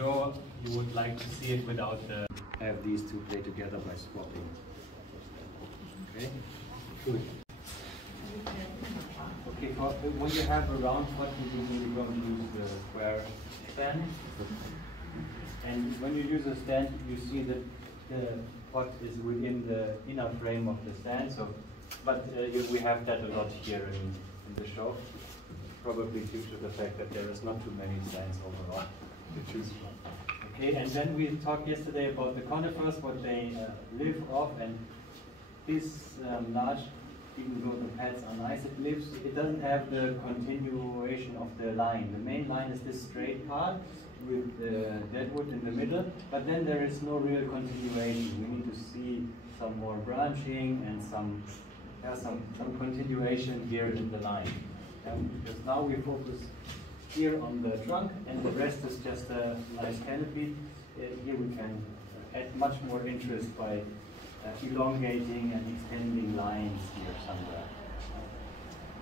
So you would like to see it without the... Have these two play together by swapping. Okay, good. Okay, when you have a round pot, you're going to use the square stand. And when you use a stand, you see that the pot is within the inner frame of the stand. So, but we have that a lot here in the show, probably due to the fact that there is not too many stands overall to choose from. Okay, and then we talked yesterday about the conifers, what they live off, and this large, even though the pads are nice, it doesn't have the continuation of the line. The main line is this straight part with the deadwood in the middle, but then there is no real continuation. We need to see some more branching and some continuation here in the line. Because now we focus here on the trunk, and the rest is just a nice canopy. Here we can add much more interest by elongating and extending lines here somewhere.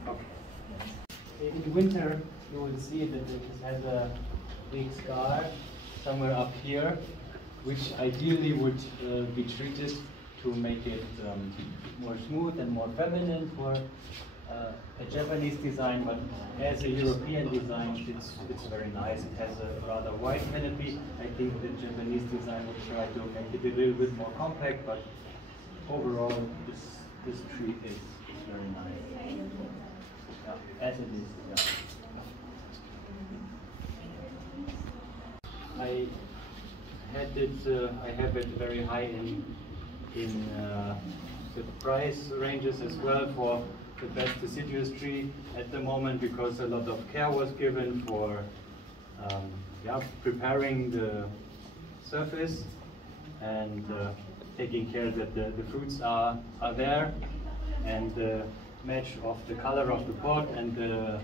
Okay. In winter, you will see that it has a big scar somewhere up here, which ideally would be treated to make it more smooth and more feminine for a Japanese design, but as a European design, it's very nice. It has a rather wide canopy. I think the Japanese design would try to make it a little bit more compact, but overall, this tree is very nice. Yeah, as it is. Yeah. I have it very high in the price ranges as well for the best deciduous tree at the moment, because a lot of care was given for preparing the surface and taking care that the fruits are there, and the match of the color of the pot and the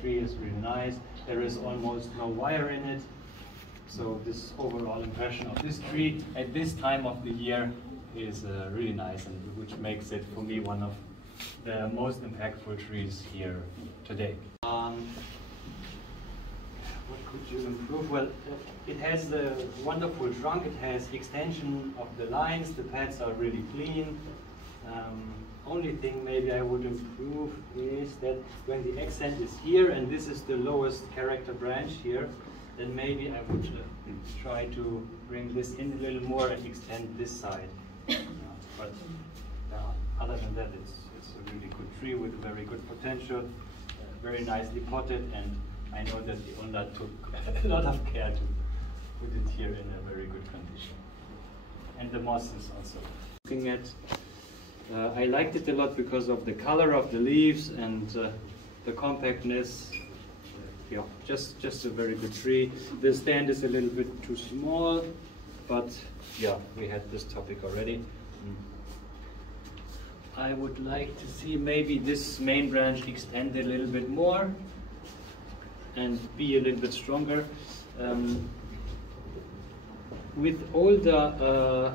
tree is really nice. There is almost no wire in it, so this overall impression of this tree at this time of the year is really nice, and which makes it for me one of the most impactful trees here today. What could you improve? Well, it has a wonderful trunk, it has extension of the lines, the pads are really clean. Only thing maybe I would improve is that when the accent is here and this is the lowest character branch here, then maybe I would try to bring this in a little more and extend this side. But other than that, it's a really good tree with very good potential, very nicely potted, and I know that the owner took a lot of care to put it here in a very good condition. And the moss is also looking at. I liked it a lot because of the color of the leaves and the compactness. Yeah, just a very good tree. The stand is a little bit too small, but yeah, we had this topic already. I would like to see maybe this main branch extend a little bit more and be a little bit stronger. With older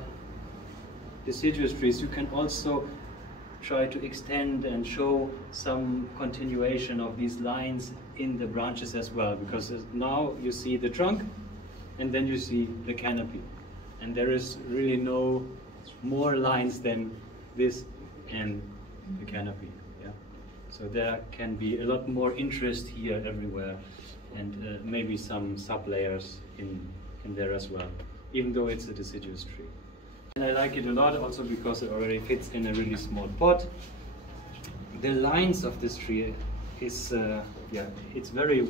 deciduous trees, you can also try to extend and show some continuation of these lines in the branches as well, because now you see the trunk and then you see the canopy, and there is really no more lines than this and the canopy. Yeah, so there can be a lot more interest here everywhere, and maybe some sub layers in there as well, even though it's a deciduous tree. And I like it a lot also because it already fits in a really small pot. The lines of this tree is it's very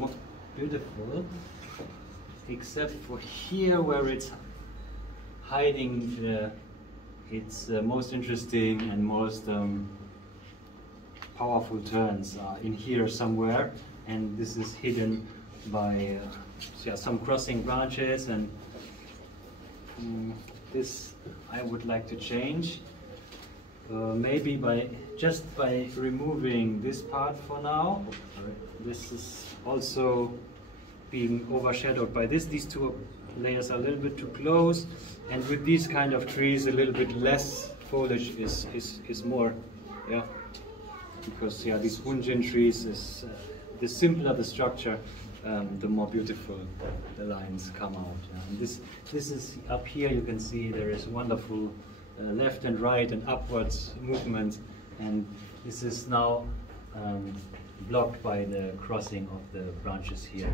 beautiful, except for here where it's hiding its most interesting and most powerful turns are in here somewhere, and this is hidden by some crossing branches, and this I would like to change, maybe just by removing this part for now. This is also being overshadowed by this. These two layers are a little bit too close, and with these kind of trees a little bit less foliage is more, because these Hunjin trees is the simpler the structure, the more beautiful the lines come out. Yeah. And this is up here. You can see there is wonderful left and right and upwards movements, and this is now blocked by the crossing of the branches here.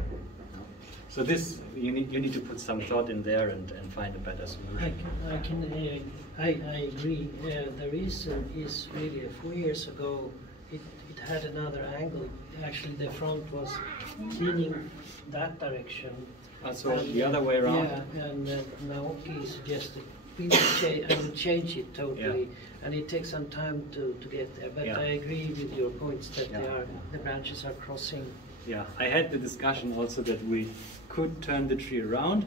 So this you need to put some thought in there and find a better solution. I agree. The reason is really 4 years ago it had another angle. Actually, the front was leaning that direction. So the other way around? Yeah, and Naoki suggested we would change it totally, and it takes some time to get there. But I agree with your points that the branches are crossing. Yeah, I had the discussion also that we could turn the tree around,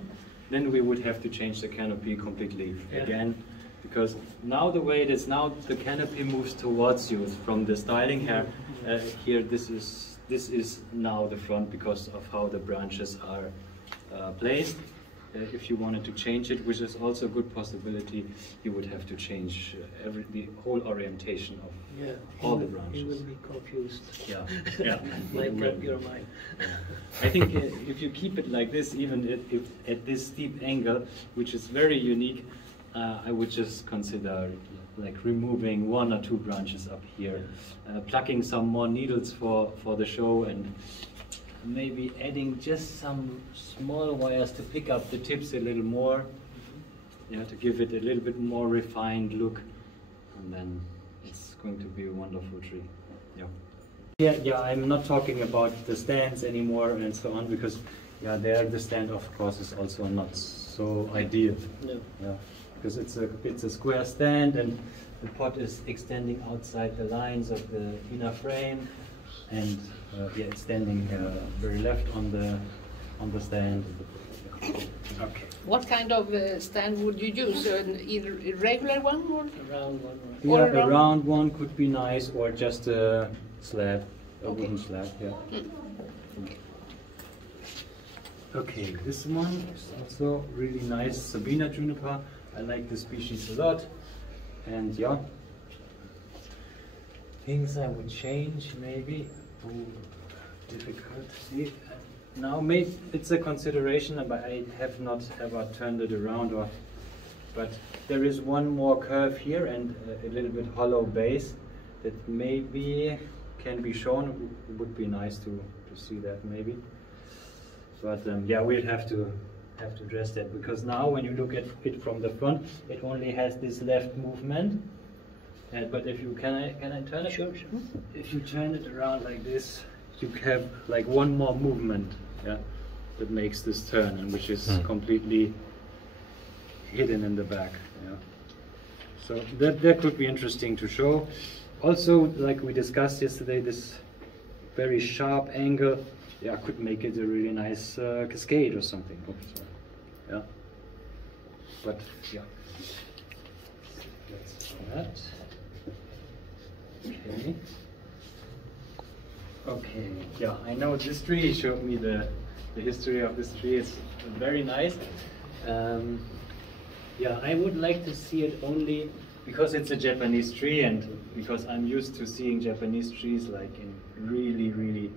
then we would have to change the canopy completely again, because now the way it is now, the canopy moves towards you from the styling here. Here, this is now the front because of how the branches are placed. If you wanted to change it, which is also a good possibility, you would have to change the whole orientation of all the branches. You will be confused. Yeah. Make up your mind. I think if you keep it like this, even if at this steep angle, which is very unique, I would just consider like removing 1 or 2 branches up here, plucking some more needles for the show, and maybe adding just some small wires to pick up the tips a little more, to give it a little bit more refined look, and then it's going to be a wonderful tree. Yeah, I'm not talking about the stands anymore and so on, because there the stand of course is also not so ideal. No. Yeah, because it's a square stand, and the pot is extending outside the lines of the inner frame, and it's standing very left on the stand. Okay. What kind of stand would you use? Either a regular one or A round one. Yeah, a round one could be nice, or just a slab, a wooden slab. Yeah. Okay, this one is also really nice, Sabina juniper. I like the species a lot, and things I would change maybe. Difficult. See, now maybe it's a consideration, but I have not ever turned it around. But there is one more curve here and a little bit hollow base that maybe can be shown. It would be nice to see that maybe. But we'll have to address that, because now when you look at it from the front, it only has this left movement. But if you can I turn it? Sure. If you turn it around like this, you have like one more movement, that makes this turn, and which is completely hidden in the back. So that could be interesting to show. Also, like we discussed yesterday, this very sharp angle, could make it a really nice cascade or something. But that's that. Okay, I know this tree showed me the history of this tree. It's very nice. I would like to see it only because it's a Japanese tree, and because I'm used to seeing Japanese trees like in really, really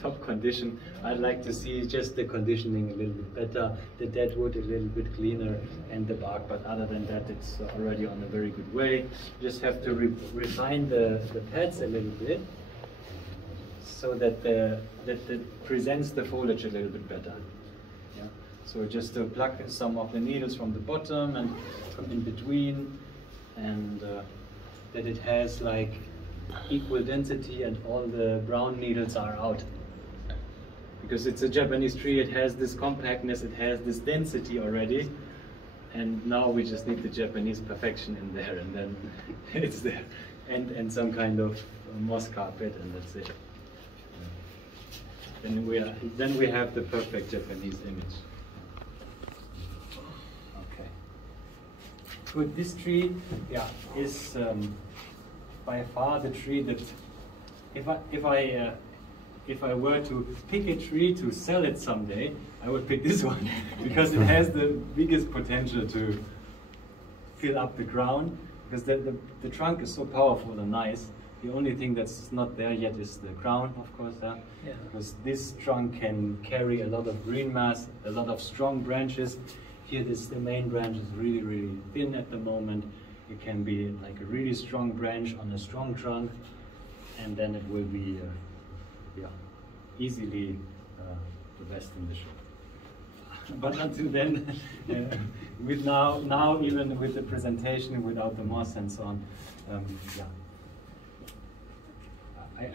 top condition. I'd like to see just the conditioning a little bit better, the dead wood a little bit cleaner, and the bark, but other than that it's already on a very good way. Just have to refine the pads a little bit, so that that presents the foliage a little bit better. So just to pluck some of the needles from the bottom and from in between, and that it has like equal density and all the brown needles are out. Because it's a Japanese tree, it has this compactness, it has this density already, and now we just need the Japanese perfection in there, and then it's there. And some kind of moss carpet, and that's it. Then we have the perfect Japanese image. Okay. Good. This tree, is by far the tree that, if I were to pick a tree to sell it someday, I would pick this one because it has the biggest potential to fill up the ground, because the trunk is so powerful and nice, The only thing that's not there yet is the crown, of course, Yeah. because this trunk can carry a lot of green mass, a lot of strong branches. Here, the main branch is really, really thin at the moment. It can be like a really strong branch on a strong trunk, and then it will be easily the best in the show. But until then, with now even with the presentation without the moss and so on,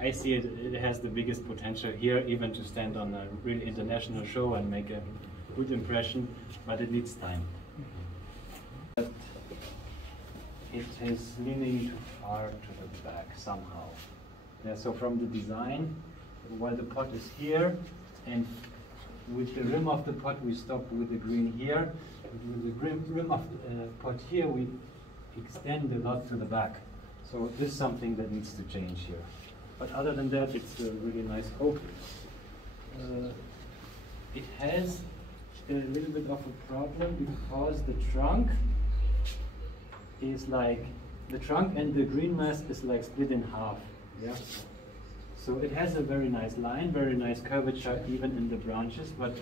I see it has the biggest potential here, even to stand on a really international show and make a good impression, but it needs time. But it is leaning too far to the back somehow. Yeah, so from the design, while the pot is here, and with the rim of the pot we stop with the green here, with the rim of the pot here we extend a lot to the back. So this is something that needs to change here. But other than that, it's a really nice oak. It has a little bit of a problem because the trunk is like, the trunk and the green mass is like split in half. Yeah. So it has a very nice line, very nice curvature even in the branches, but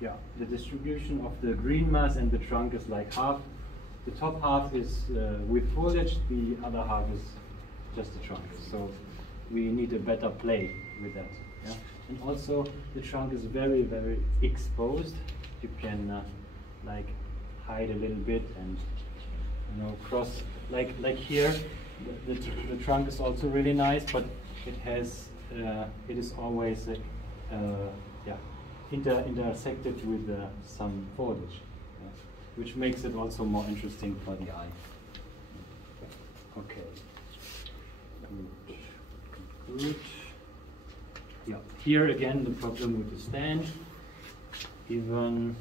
yeah, the distribution of the green mass and the trunk is like half. The top half is with foliage, the other half is just the trunk. So we need a better play with that. Yeah? And also the trunk is very, very exposed. You can like hide a little bit and cross, like here. The trunk is also really nice, but it has it is always intersected with some foliage, which makes it also more interesting for the eye. Okay. Good. Yeah. Here again the problem with the stand. Even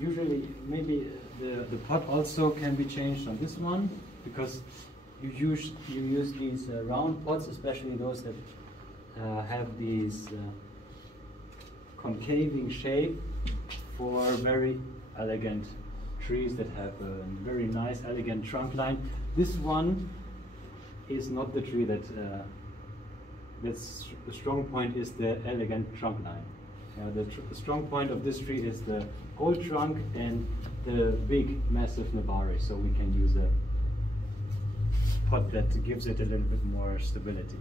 usually maybe the pot also can be changed on this one, because you use these round pots, especially those that have these concaving shape, for very elegant trees that have a very nice elegant trunk line. This one is not the tree that that's the strong point is the elegant trunk line. The strong point of this tree is the old trunk and the big massive Nabari, so we can use a pot that gives it a little bit more stability.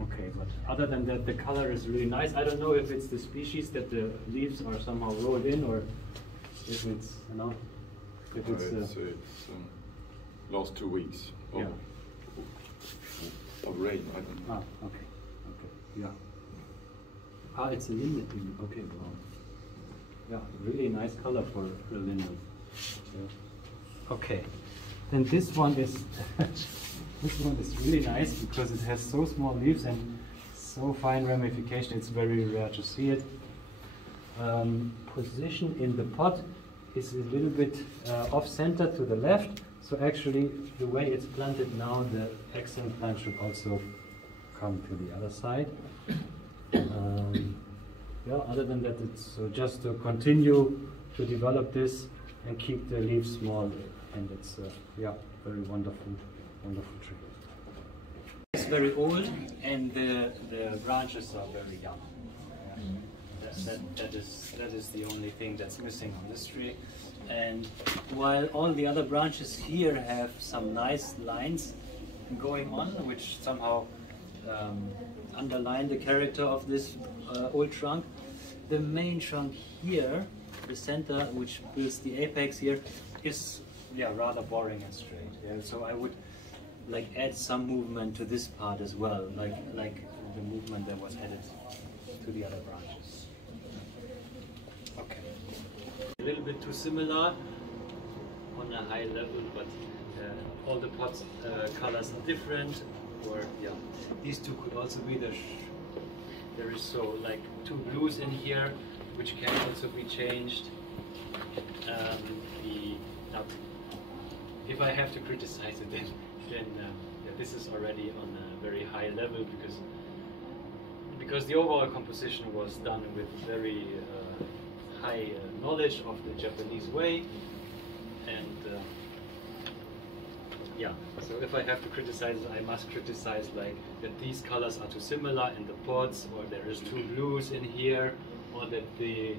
Okay, but other than that, the color is really nice. I don't know if it's the species that the leaves are somehow rolled in, or if it's it's last 2 weeks of, of rain. I don't know. Okay, yeah. It's a linden. Okay, wow. Yeah, really nice color for the linden. Yeah. Okay, then this one is this one is really nice because it has so small leaves and so fine ramification. It's very rare to see it. Position in the pot is a little bit off-center to the left. So actually, the way it's planted now, the accent plant should also come to the other side. Yeah, other than that, it's just to continue to develop this and keep the leaves small, and it's yeah, very wonderful tree. It's very old, and the branches are very young. That is the only thing that's missing on this tree. And while all the other branches here have some nice lines going on, which somehow underline the character of this old trunk, the main trunk here, the center, which builds the apex here, is rather boring and straight. Yeah? So I would like add some movement to this part as well, like the movement that was added to the other branches. Okay. A little bit too similar on a high level, but all the pots colors are different. Or these two could also be there is so like 2 blues in here, which can also be changed. Now, if I have to criticize it, then this is already on a very high level because the overall composition was done with very high knowledge of the Japanese way, and yeah, so if I have to criticize it, I must criticize like that these colors are too similar in the pots, or there is two blues in here, or that the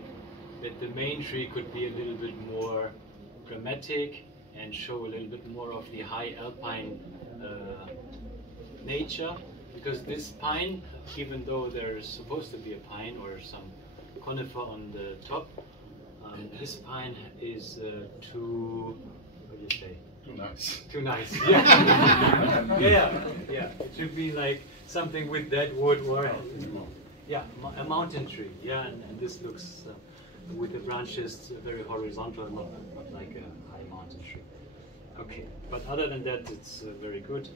main tree could be a little bit more dramatic and show a little bit more of the high alpine nature, because this pine, even though there's supposed to be a pine or some conifer on the top, this pine is too, what do you say? Too nice. Too nice. Yeah. yeah. It should be like something with that wood, or yeah, a mountain tree. Yeah, and this looks with the branches very horizontal, not like a high mountain tree. Okay, but other than that, it's very good.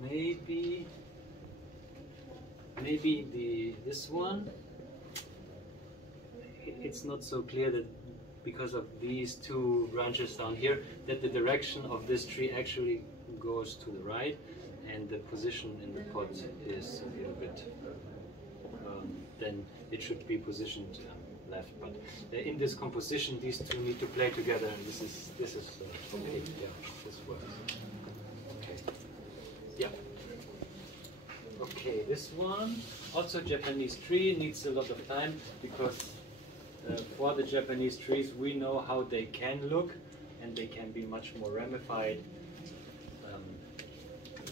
Maybe this one. It's not so clear that because of these two branches down here, that the direction of this tree actually goes to the right, and the position in the pot is a little bit. Then it should be positioned left. But in this composition, these two need to play together. And this is okay. Yeah, this works. Okay. Yeah. Okay, this one also Japanese tree, needs a lot of time because for the Japanese trees we know how they can look, and they can be much more ramified.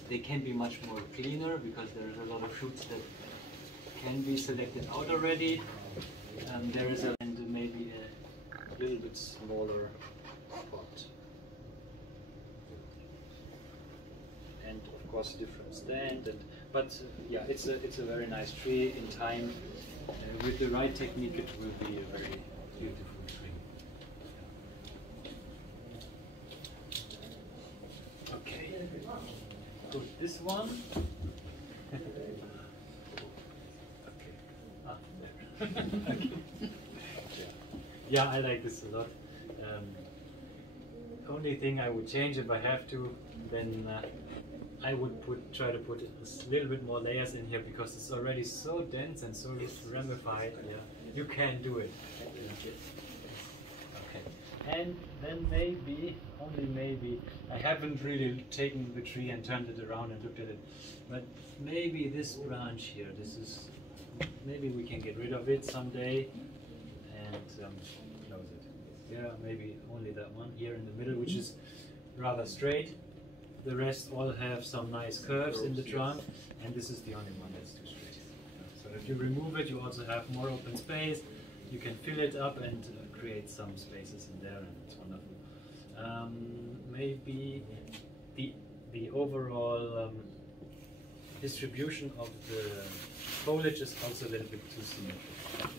They can be much more cleaner because there is a lot of shoots that can be selected out already. There is maybe a little bit smaller pot. And of course different stand, but yeah, it's a very nice tree. In time, with the right technique, it will be a very beautiful tree. Okay, good. This one. Okay. Ah, there. Okay. Yeah, I like this a lot. Only thing I would change if I have to, then I would try to put a little bit more layers in here, because it's already so dense and so ramified. Yeah, you can do it. Okay, and then maybe, only maybe, I haven't really taken the tree and turned it around and looked at it, but maybe this branch here, maybe we can get rid of it someday and close it. Yeah, maybe only that one here in the middle, which is rather straight. The rest all have some nice curves in the trunk, and this is the only one that's too straight. So if you remove it, you also have more open space. You can fill it up and create some spaces in there, and it's wonderful. Maybe the overall distribution of the foliage is also a little bit too symmetrical.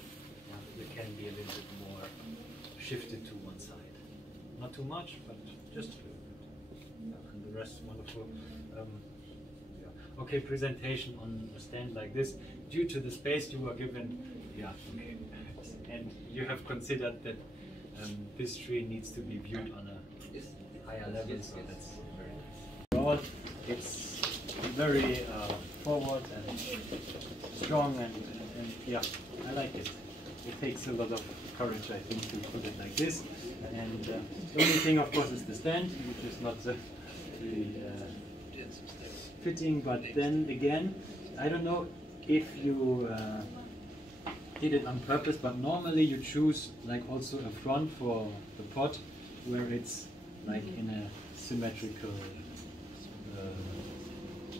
It can be a little bit more shifted to one side. Not too much, but just a little bit. And the rest wonderful. Yeah. Okay, presentation on a stand like this. Due to the space you are given, yeah, okay. And you have considered that this tree needs to be viewed on a higher level, so that's very nice. Overall, it's very forward and strong, and yeah, I like it. It takes a lot of courage, I think, to put it like this. And the only thing, of course, is the stand, which is not really fitting. But then again, I don't know if you did it on purpose, but normally you choose like also a front for the pot where it's like in a symmetrical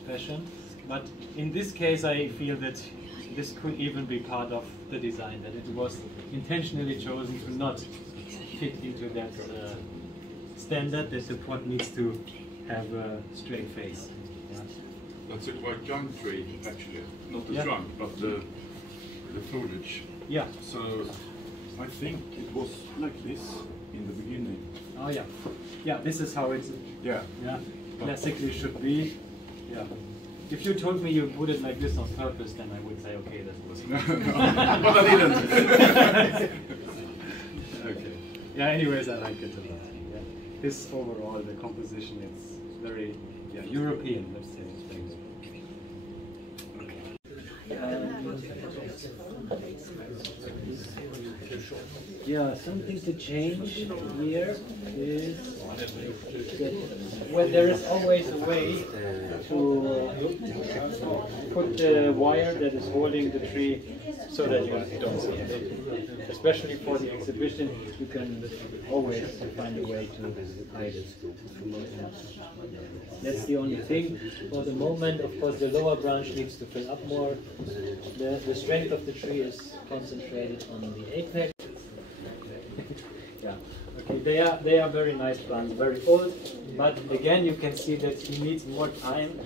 fashion. But in this case, I feel that this could even be part of the design, that it was intentionally chosen to not fit into that standard, that the pot needs to have a straight face. Yeah. That's a quite young tree, actually. Not the trunk, but the foliage. Yeah. So I think it was like this in the beginning. Oh yeah. Yeah, this is how it classically should be. Yeah. If you told me you put it like this on purpose, then I would say, okay, that was but I didn't. Okay. Yeah, anyways, I like it a lot. Yeah. This overall, the composition, it's very European, let's say. Yeah, something to change here is Well, there is always a way to put the wire that is holding the tree so that you don't see it. Especially for the exhibition, you can always find a way to hide it. That's the only thing. For the moment, of course, the lower branch needs to fill up more. The strength of the tree is concentrated on the apex. Yeah. Okay, they are very nice plants, very old, but again you can see that he needs more time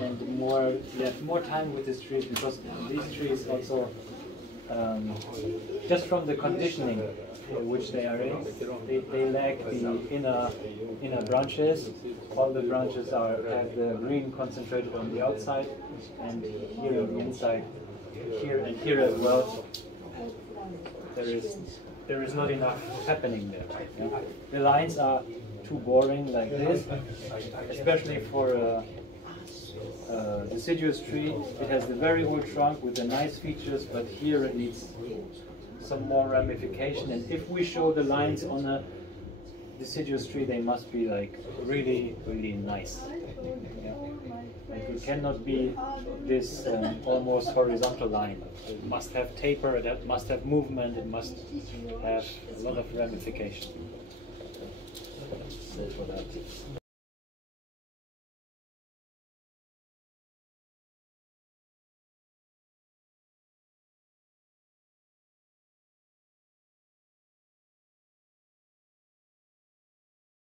and more time with his trees, because these trees also just from the conditioning which they are in, they lack the inner branches. All the branches have the green concentrated on the outside, and here on the inside, here and here as well. There is not enough happening there. Yeah? The lines are too boring like this, especially for a deciduous tree. It has the very old trunk with the nice features, but here it needs some more ramification. And if we show the lines on a deciduous tree, they must be like really, really nice. Yeah? Like it cannot be this almost horizontal line. It must have taper, it must have movement, it must have a lot of ramification. So for that.